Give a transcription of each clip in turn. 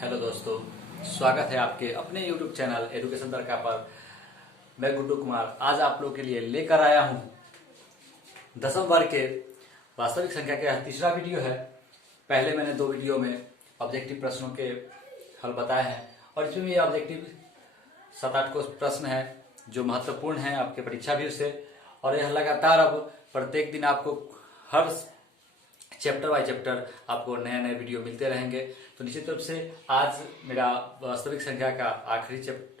Hello दोस्तों, स्वागत है आपके अपने YouTube चैनल एजुकेशन तड़का पर। मैं गुड्डू कुमार आज आप लोगों के लिए लेकर आया हूं दसम वर्ग के वास्तविक संख्या का तीसरा वीडियो है। पहले मैंने 2 वीडियो में ऑब्जेक्टिव प्रश्नों के हल बताए हैं और इसमें भी ऑब्जेक्टिव 7-8 को प्रश्न है जो महत्वपूर्ण है आपके परीक्षा भी से। और यह लगातार अब प्रत्येक दिन आपको हर चैप्टर बाय चैप्टर आपको नए नए वीडियो मिलते रहेंगे। तो निश्चित रूप से आज मेरा वास्तविक संख्या का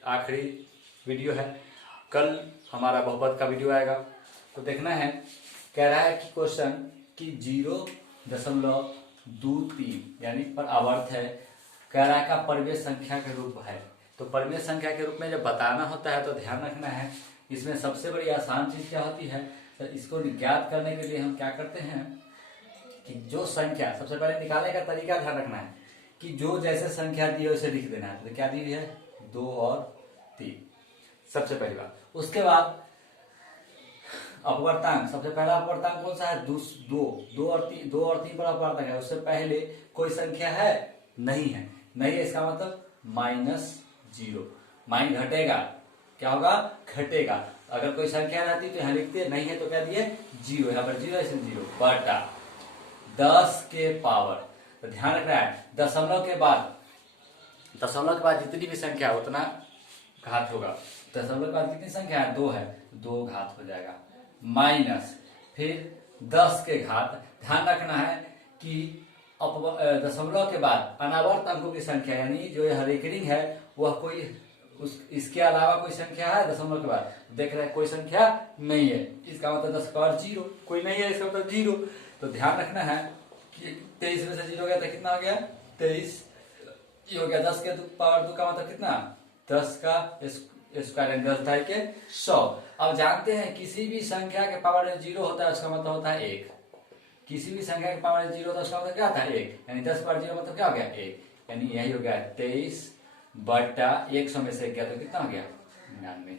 आखिरी वीडियो है। कल हमारा बहुपद का वीडियो आएगा। तो देखना है, कह रहा है कि क्वेश्चन कि 0.23 यानी पर आवर्त है, कह रहा है का परिमेय संख्या के रूप है। तो परिमेय संख्या के रूप में जब बताना होता है तो ध्यान रखना है, इसमें सबसे बड़ी आसान चीज क्या होती है। तो इसको ज्ञात करने के लिए हम क्या करते हैं कि जो संख्या सबसे पहले निकालने का तरीका ध्यान रखना है कि जो जैसे संख्या दी है उसे लिख देना है। तो क्या दी हुई है 2 और 3 सबसे पहली बात। उसके बाद अपवर्तांक, सबसे पहला अपवर्तांक कौन सा है 2 और 3 पर अपवर्तांक है। उससे पहले कोई संख्या है नहीं है, नहीं है इसका मतलब -0 माइन घटेगा, क्या होगा घटेगा। अगर कोई संख्या रहती तो यहाँ लिखते, नहीं है तो क्या दिए 0, यहाँ पर 0 इसमें 0 बटा 10 के पावर। तो ध्यान रखना है दशमलव के बाद जितनी भी संख्या है उतना घात होगा। दशमलव के बाद कितनी संख्या है 2 है, 2 घात हो जाएगा माइनस फिर 10 के घात। ध्यान रखना है कि दशमलव के बाद अनावर्त अंकों की संख्या यानी जो यह रिकरिंग है वह कोई इसके अलावा कोई संख्या है दशमलव के बाद, देख रहे हैं कोई संख्या नहीं है, इसका मतलब 10 का पावर 0, कोई नहीं है इसका मतलब 0। तो ध्यान रखना है कि 23 में से 0 गया तो कितना हो गया 23 ये हो गया। 10 के पावर 2 का मतलब कितना 10 का स्क्वायर 10 ढाई के 100। अब जानते हैं किसी भी संख्या के पावर 0 होता है उसका मतलब होता है 1। किसी भी संख्या के पावर 0 होता है उसका मतलब क्या होता है 1, यानी 10 पावर 0 मतलब क्या हो गया 1, यानी यही हो गया 23 बटा 100 में से गया तो कितना हो गया 99।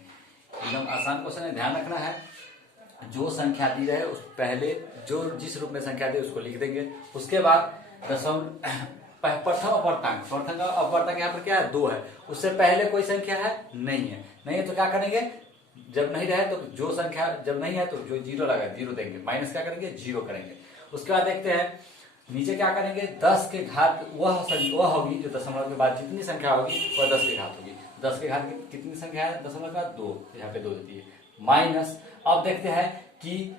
एकदम आसान क्वेश्चन है, ध्यान रखना है जो संख्या दी रहे उस पहले जो जिस रूप में संख्या दी उसको लिख देंगे। उसके बाद प्रथम अपवर्तांक यहाँ पर क्या है 2 है, उससे पहले कोई संख्या है नहीं है तो क्या करेंगे, जब नहीं रहे तो जो संख्या जब नहीं है तो जो 0 लगा 0 देंगे, माइनस क्या करेंगे 0 करेंगे। उसके बाद देखते हैं नीचे क्या करेंगे 10 के घात वह होगी जो दशमलव के बाद जितनी संख्या होगी वह 10 के घात होगी। 10 के घात कितनी संख्या है दशमलव के बाद 2, यहाँ पे 2 देती है माइनस। अब देखते हैं कि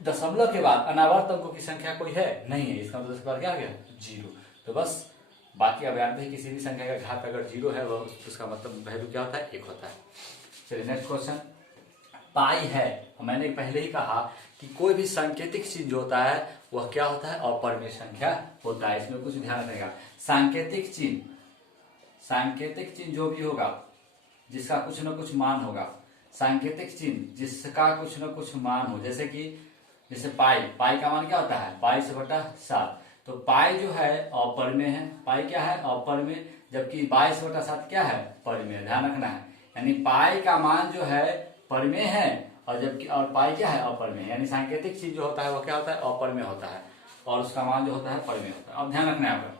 दशमलव के बाद अनावर्त अंकों की संख्या कोई है नहीं है, इसका मतलब 10 के बाद क्या आ गया 0। तो बस बाकी अब जानते हैं किसी भी संख्या का घात अगर 0 है वह उसका मतलब वैल्यू क्या होता है 1 होता है। चलिए नेक्स्ट क्वेश्चन पाई है। मैंने पहले ही कहा कि कोई भी सांकेतिक चिन्ह जो होता है वह क्या होता है अपरिमेय संख्या होता है। इसमें कुछ ध्यान रखिएगा, सांकेतिक चिन्ह जो भी होगा जिसका कुछ न कुछ मान होगा, सांकेतिक चिन्ह जिसका कुछ न कुछ मान हो, जैसे पाई का मान क्या होता है 22/7। तो पाई जो है अपरिमेय है, पाई क्या है अपरिमेय, जबकि 22/7 क्या है परिमेय। ध्यान रखना है यानी पाई का मान जो है परिमेय है और जबकि और पाई क्या है अपरिमेय, यानी सांकेतिक चीज जो होता है वो क्या होता है अपरिमेय होता है और उसका मान जो होता है परिमेय होता है। अब ध्यान रखना है यहाँ पर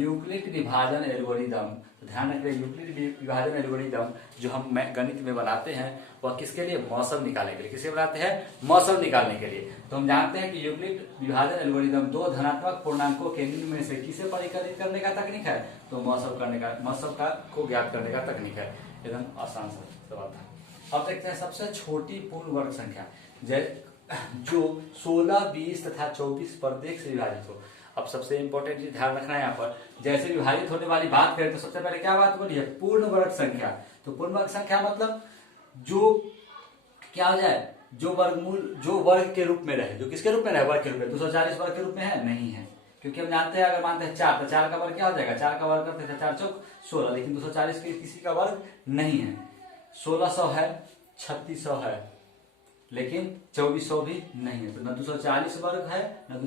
यूक्लिड विभाजन एल्गोरिदम। तो ध्यान रखिए यूक्लिड विभाजन एल्गोरिदम जो हम गणित में बनाते हैं वह किसके लिए मौसम निकालने के लिए, किसके बनाते हैं मौसम निकालने के लिए। तो हम जानते हैं कि यूक्लिड विभाजन एल्गोरिदम 2 धनात्मक पूर्णांकों के निम्न में से किसे परिकलित करने का तकनीक है, तो मौसम को ज्ञात करने का तकनीक है। एकदम आसान सवाल था। अब देखते हैं सबसे छोटी पूर्ण वर्ग संख्या जो 16, 20 तथा 24 प्रत्येक से विभाजित हो। अब सबसे इंपॉर्टेंट चीज ध्यान रखना है यहाँ पर, जैसे विभाजित होने वाली बात करें तो सबसे पहले क्या बात बोली है पूर्ण वर्ग संख्या। तो पूर्ण वर्ग संख्या मतलब जो क्या हो जाए जो वर्ग के रूप में रहे, जो किसके रूप में रहे वर्ग के रूप में। 240 वर्ग के रूप में है नहीं है, क्योंकि हम जानते हैं अगर मानते हैं 4 तो 4 का वर्ग क्या हो जाएगा, 4 का वर्ग करते थे 4 चौक 16, लेकिन 240 के किसी का वर्ग नहीं है। 1600 है, 3600 है, लेकिन 2400 भी नहीं है। तो न 240 वर्ग है न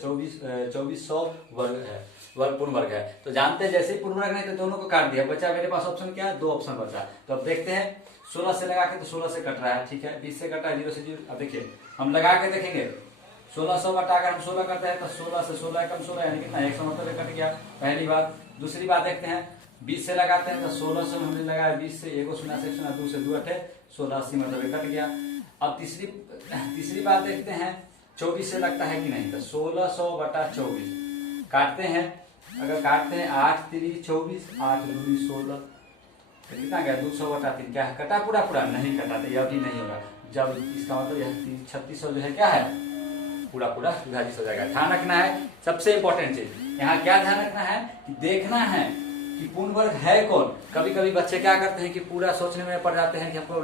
2400 वर्ग है, पूर्ण वर्ग है। तो जानते हैं जैसे ही पूर्ण वर्ग नहीं तो दोनों को काट दिया, बचा मेरे पास ऑप्शन क्या है 2 ऑप्शन बचा। तो अब देखते हैं 16 से लगा के तो 16 से कट रहा है, ठीक है 20 से कट रहा है 0 से 0। अब देखिए हम लगा के देखेंगे 1600 बटा अगर हम 16 करते हैं तो 16 से 16 कम 16 यानी कितना 100 मतलब कट गया, पहली बात। दूसरी बात देखते हैं 20 से लगाते हैं तो 16 से हमने लगाया 20 से, एगो शून्य से 1 2 से 2 8 16 80 मतलब कट गया। अब तीसरी बात देखते हैं 24 से लगता है कि नहीं, तो 1600 बटा 24 काटते हैं, अगर काटते हैं 8 3 24 8 2 16 तो कितना गया 200 बटा 3, क्या है कटा पूरा पूरा नहीं कटा, तो यह भी नहीं होगा। जब इसका मतलब यह 3600 जो है क्या है पूरा पूरा विभाजित हो जाएगा। ध्यान रखना है सबसे इंपॉर्टेंट चीज यहाँ क्या ध्यान रखना है कि देखना है कि पूर्ण वर्ग है कौन। कभी कभी बच्चे क्या करते हैं कि पूरा सोचने में पड़ जाते हैं कि हमको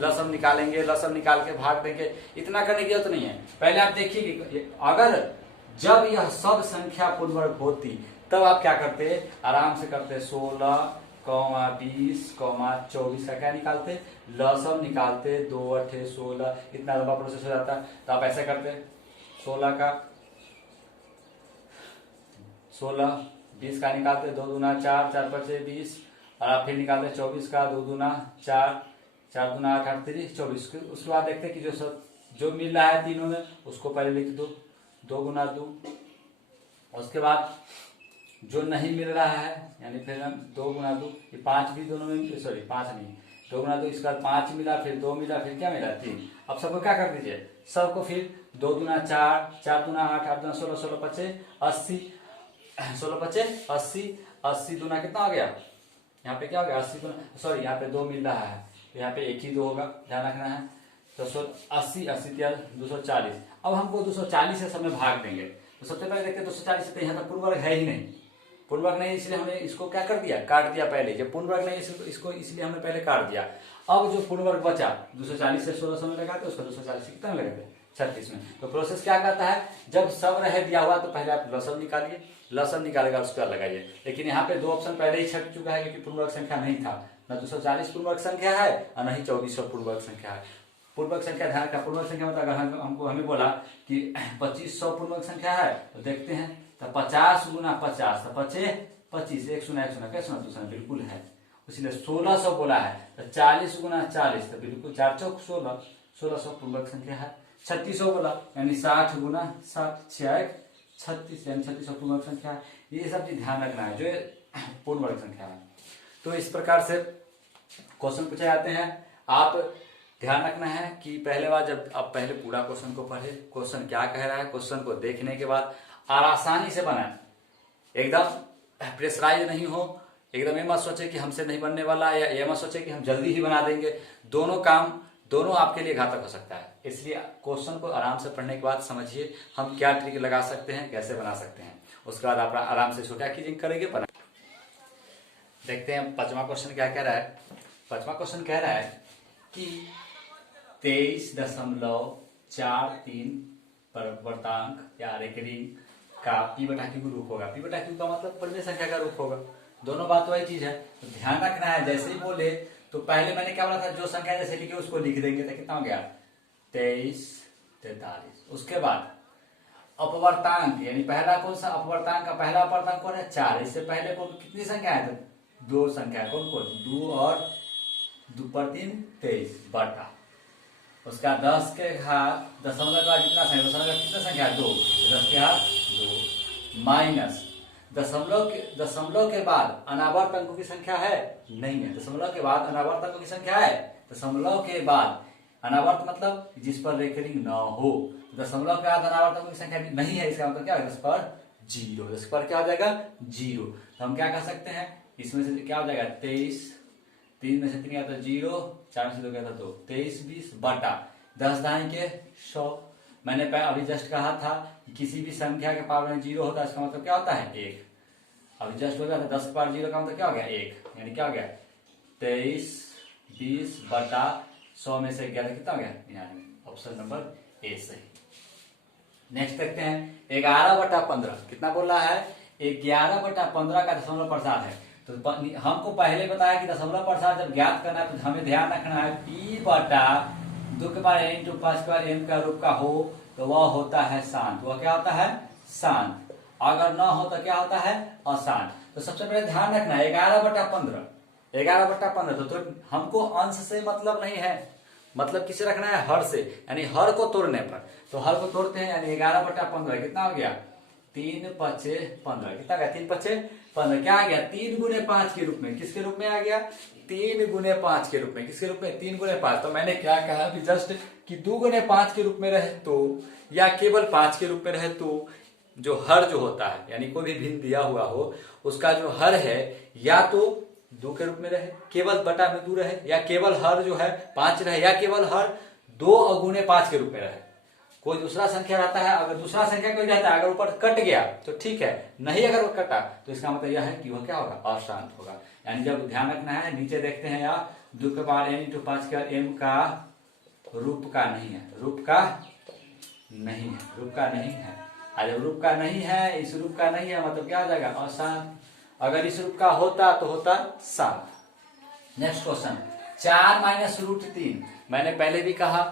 लसम निकालेंगे, लसम निकाल के भाग देंगे, इतना करने की जरूरत नहीं है। पहले आप देखिए कि अगर जब यह सब संख्या पूर्ण वर्ग होती तब आप क्या करते, आराम से करते 16 20 24 का क्या निकालते, लसम निकालते, 2 8 16, इतना लंबा प्रोसेस हो जाता। तो आप ऐसे करते 16 का 16 20 का निकालते 2 दूना 4 4 5 20 और आप फिर निकालते 24 का 2 दूना 4 4 दूना 8 8 3 24। उसके बाद देखते कि जो मिल रहा है तीनों में उसको पहले लिख दो 2 गुना 2। उसके बाद जो नहीं मिल रहा है यानी फिर हम 2 गुना 2, ये 5 भी दोनों में, सॉरी 5 नहीं 2 गुना 2, इसका 5 मिला फिर 2 मिला फिर क्या मिला 3। अब सबको क्या कर दीजिए, सबको फिर 2 दूना 4 4 दूना 8 8 दूना 16 16 5 80 16 5 80 80 दूना कितना हो गया, यहाँ पे क्या हो गया 80 दूना, सॉरी यहाँ पे 2 मिल रहा है तो यहाँ पे एक ही 2 होगा, ध्यान रखना है। तो 80 80 240। अब हमको 240 से सब में भाग देंगे, तो सबसे पहले देखते 240 से, यहाँ तक पूर्ण वर्ग है ही नहीं, पूर्ण वर्ग नहीं, इसलिए हमने इसको क्या कर दिया काट दिया पहले। जब पूर्ण वर्ग नहीं इसको इसलिए हमने पहले काट दिया। अब जो पूर्ण वर्ग बचा 240 से 1600 में लगाते, उसको 240 से कितना में लगाते 36 में। तो प्रोसेस क्या करता है, जब सब रह दिया हुआ तो पहले आप लसम निकालिए, लसम निकालेगा उसके बाद लगाइए। लेकिन यहाँ पे 2 ऑप्शन पहले ही छट चुका है क्योंकि पूर्ण वर्ग संख्या नहीं था, न 240 पूर्ण वर्ग संख्या है और न ही 2400 पूर्ण वर्ग संख्या है। पूर्ण वर्ग संख्या ध्यान रखना, पूर्ण वर्ग संख्या मतलब अगर हमको हमें बोला कि 2500 पूर्ण वर्ग संख्या है तो देखते हैं तो 50 गुना 50 तो 25 25 1 शून्य 1 शून्य क्या शून्य 2 शून्य बिल्कुल है, इसलिए 1600 बोला है तो 40 गुना 40 तो बिल्कुल 4 चौक 16 1600 पूर्ण वर्ग संख्या है। 3600 बोला यानी 60 गुना 60 6 36 यानी 3600 पूर्ण वर्ग संख्या है। ये सब चीज ध्यान रखना है जो पूर्ण वर्ग संख्या है। तो इस प्रकार से क्वेश्चन पूछे जाते हैं। आप ध्यान रखना है कि पहले बार जब आप पहले पूरा क्वेश्चन को पढ़े, क्वेश्चन क्या कह रहा है, क्वेश्चन को देखने के बाद और आसानी से बनाए, एकदम प्रेशराइज नहीं हो, एकदम ये मत सोचे कि हमसे नहीं बनने वाला या ये मत सोचे कि हम जल्दी ही बना देंगे। दोनों आपके लिए घातक हो सकता है, इसलिए क्वेश्चन को आराम से पढ़ने के बाद समझिए हम क्या ट्रिक लगा सकते हैं, कैसे बना सकते हैं। उसके बाद आप आराम से छोटा कीजिए करेंगे बना। देखते हैं पांचवा क्वेश्चन क्या कह रहा है। पांचवा क्वेश्चन कह रहा है कि 23.43 परिवर्तांक या रेकरिंग का पी बटा क्यू रूप होगा। पी बटा क्यू का मतलब परिमेय संख्या का रूप होगा। दोनों बात वही चीज है, तो ध्यान रखना है। जैसे ही बोले तो पहले मैंने क्या बोला था, जो संख्या जैसे लिखे उसको लिख देंगे तो कितना हो गया 23 43। उसके बाद अपवर्तांक यानी पहला कौन सा अपवर्तांक का पहला अपवर्तांक कौन है 4। इससे पहले कौन कितनी संख्या है, तो 2 संख्या है, कौन कौन 2 और 2 पर 3 23 बटा उसका 10 के घात दशमलव का जितना संख्या दशमलव कितना संख्या है 2, 10 के घात 2 माइनस दशमलव के बाद अनावर्त अंकों की संख्या है नहीं है। दशमलव के बाद अनावर्त अंकों की संख्या है, दशमलव के बाद अनावर्त मतलब जिस पर रेकरिंग न हो, दशमलव के बाद अनावर्त अंकों की संख्या नहीं है, इसका मतलब क्या है 10 पर 0, 10 पर क्या हो जाएगा 0। तो हम क्या कर सकते हैं, इसमें से क्या हो जाएगा 23, 3 में से 3 गया तो 0, 4 में से 2 गया था 2, 23 20 बटा 10 दाएं के 100। मैंने अभी जस्ट कहा था कि किसी भी संख्या के पावर में 0 होता है, इसका मतलब क्या होता है 1। अभी जस्ट हो गया था 10 के पावर 0 का मतलब क्या हो गया 1, यानी क्या हो गया 23 20 बटा 100 में से 11 कितना हो गया 99। ऑप्शन नंबर ए सही। नेक्स्ट देखते हैं 11/15 कितना बोल रहा है 11/15 का दशमलव प्रसाद है। तो हमको पहले बताया कि दशमलव प्रसाद जब ज्ञात करना है तो हमें ध्यान रखना है p बटा 2 के पावर n × 5 के पावर m का रूप का हो तो वह होता है शांत। वह क्या होता है शांत, अगर न हो तो क्या होता है अशांत। तो सबसे पहले ध्यान रखना है 11/15 11/15 तो हमको अंश से मतलब नहीं है, मतलब किसे रखना है, हर से, यानी हर को तोड़ने पर। तो हर को तोड़ते हैं, यानी 11/15 कितना हो गया, 3×5 = 15, कितना गया, 3×5 = 15, क्या आ गया, 3×5 के रूप में, किसके रूप में आ गया, 3×5 के रूप में, किसके रूप में, 3×5। तो मैंने क्या कहा अभी जस्ट कि 2×5 के रूप में रहे तो, या केवल 5 के रूप में रहे तो, जो हर जो होता है, यानी कोई भी भिन्न दिया हुआ हो उसका जो हर है या तो 2 के रूप में रहे, केवल बटा में 2 रहे, या केवल हर जो है 5 रहे, या केवल हर 2×5 के रूप में रहे। कोई दूसरा संख्या रहता है, अगर दूसरा संख्या कोई रहता है, अगर ऊपर कट गया तो ठीक है, नहीं अगर वो कटा तो इसका मतलब यह है कि वह क्या होगा, अशांत होगा। यानी जब ध्यान रखना है, नीचे देखते हैं, या 2 के पावर n × 5 का m का रूप का नहीं है, रूप का नहीं है, रूप का नहीं है। जब रूप का नहीं है, इस रूप का नहीं है, मतलब क्या हो जाएगा, अशांत। अगर इस रूप का होता तो होता शांत। Next question, 4 - √3। मैंने पहले भी कहा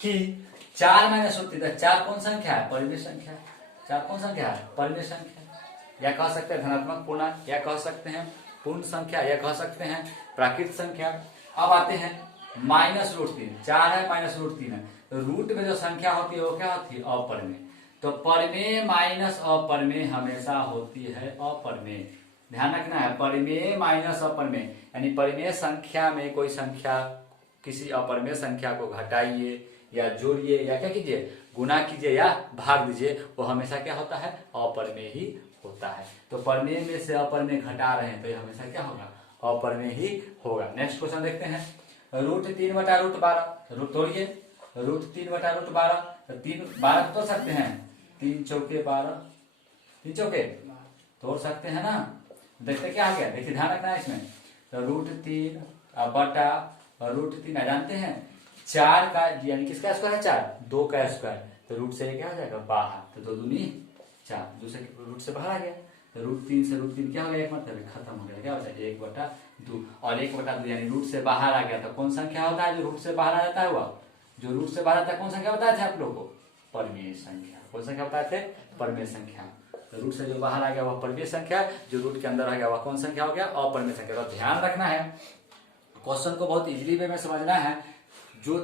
कि 4 - √3, 4 कौन संख्या है, परिमेय संख्या। 4 कौन संख्या है, परिमेय संख्या, या कह सकते हैं धनात्मक पूर्णांक, या कह सकते हैं पूर्ण संख्या, या कह सकते हैं प्राकृत संख्या। अब आते हैं -√3, 4 है -√3 है, तो रूट में जो संख्या होती है वो क्या होती है, अपरिमेय। तो परिमेय माइनस अपरिमेय हमेशा होती है अपरिमेय। ध्यान रखना है, परिमेय माइनस अपरिमेय, यानी परिमेय संख्या में कोई संख्या किसी अपरिमेय संख्या को घटाइए या जोड़िए या क्या कीजिए, गुना कीजिए या भाग दीजिए, वो हमेशा क्या होता है, अपरिमेय ही होता है। तो परिमेय में से अपरिमेय घटा रहे हैं तो ये हमेशा क्या होगा, अपरिमेय ही होगा। नेक्स्ट क्वेश्चन देखते हैं, √3/√12, रूट तोड़िए, √3/√12, 3 12 तोड़ सकते हैं, 3 चौके 12, 3 चौके तोड़ सकते हैं ना। देखते क्या आ गया, देखिए ध्यान रखना है इसमें, तो √3/√3 जानते हैं 4 का, यानी किसका स्क्वायर है, 4, 2 का स्क्वायर, तो रूट से क्या हो जाएगा, बाहर, तो 2 दूनी 4, दूसरे रूट से बाहर आ गया, तो √3 से √3 क्या हो गया, एक मतलब खत्म हो गया, क्या होता है 1/2, और 1/2 यानी रूट से बाहर आ गया। तो कौन संख्या होता है जो रूट से बाहर आ जाता है, वह जो रूट से बाहर आता है, कौन संख्या बताए थे आप लोग को, परिमेय संख्या। कौन संख्या बताए थे, परिमेय संख्या। तो रूट से जो बाहर आ गया वह परिमेय संख्या, जो रूट के अंदर आ गया वह कौन संख्या हो गया, अपरिमेय संख्या। तो ध्यान रखना है, क्वेश्चन को बहुत इजीली वे में समझना है। जो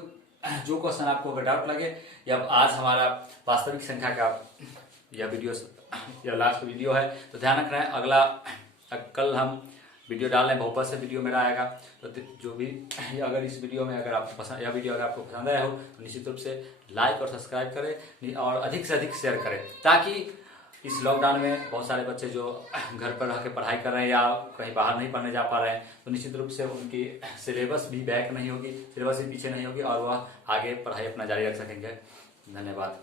क्वेश्चन आपको अगर डाउट लगे, या आज हमारा वास्तविक संख्या का यह वीडियो या लास्ट वीडियो है, तो ध्यान रखना है, अगला कल हम वीडियो डाल रहे हैं, बहुपद से वीडियो मेरा आएगा। तो जो भी अगर इस वीडियो में अगर आपको पसंद, यह वीडियो अगर आपको पसंद आया हो तो निश्चित रूप से लाइक और सब्सक्राइब करें और अधिक से अधिक शेयर करें, ताकि इस लॉकडाउन में बहुत सारे बच्चे जो घर पर रह के पढ़ाई कर रहे हैं या कहीं बाहर नहीं पढ़ने जा पा रहे हैं, तो निश्चित रूप से उनकी सिलेबस भी बैक नहीं होगी, सिलेबस भी पीछे नहीं होगी, और वह आगे पढ़ाई अपना जारी रख सकेंगे। धन्यवाद।